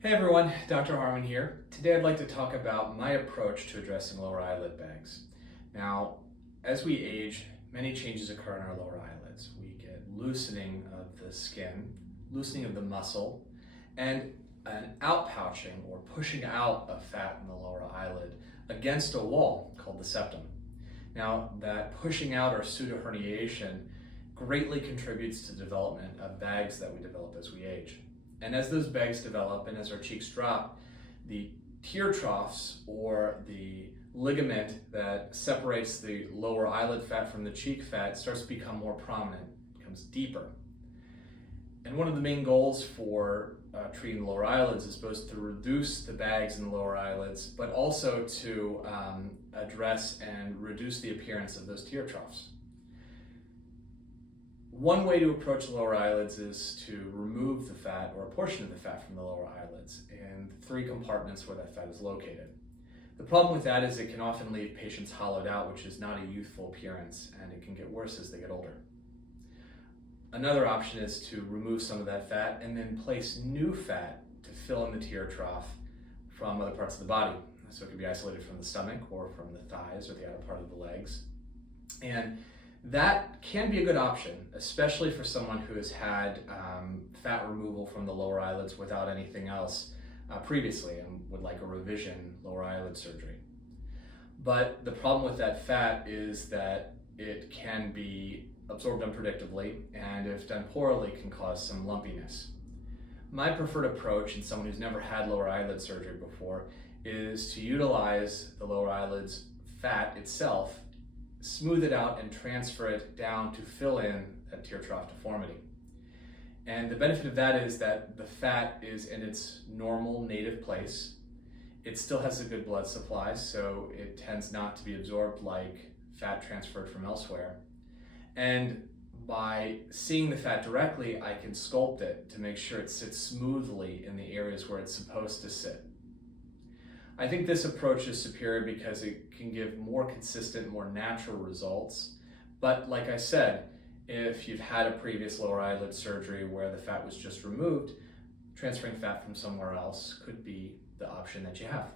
Hey everyone, Dr. Harmon here. Today I'd like to talk about my approach to addressing lower eyelid bags. Now, as we age, many changes occur in our lower eyelids. We get loosening of the skin, loosening of the muscle, and an outpouching or pushing out of fat in the lower eyelid against a wall called the septum. Now, that pushing out or pseudoherniation greatly contributes to the development of bags that we develop as we age. And as those bags develop and as our cheeks drop, the tear troughs or the ligament that separates the lower eyelid fat from the cheek fat starts to become more prominent, becomes deeper. And one of the main goals for treating the lower eyelids is both to reduce the bags in the lower eyelids, but also to address and reduce the appearance of those tear troughs. One way to approach the lower eyelids is to remove the fat or a portion of the fat from the lower eyelids and three compartments where that fat is located. The problem with that is it can often leave patients hollowed out, which is not a youthful appearance, and it can get worse as they get older. Another option is to remove some of that fat and then place new fat to fill in the tear trough from other parts of the body. So it can be isolated from the stomach or from the thighs or the outer part of the legs. And that can be a good option, especially for someone who has had fat removal from the lower eyelids without anything else previously and would like a revision lower eyelid surgery. But the problem with that fat is that it can be absorbed unpredictably, and if done poorly can cause some lumpiness. My preferred approach in someone who's never had lower eyelid surgery before is to utilize the lower eyelid's fat itself, smooth it out and transfer it down to fill in that tear trough deformity. And the benefit of that is that the fat is in its normal native place. It still has a good blood supply, so it tends not to be absorbed like fat transferred from elsewhere. And by seeing the fat directly, I can sculpt it to make sure it sits smoothly in the areas where it's supposed to sit. I think this approach is superior because it can give more consistent, more natural results. But like I said, if you've had a previous lower eyelid surgery where the fat was just removed, transferring fat from somewhere else could be the option that you have.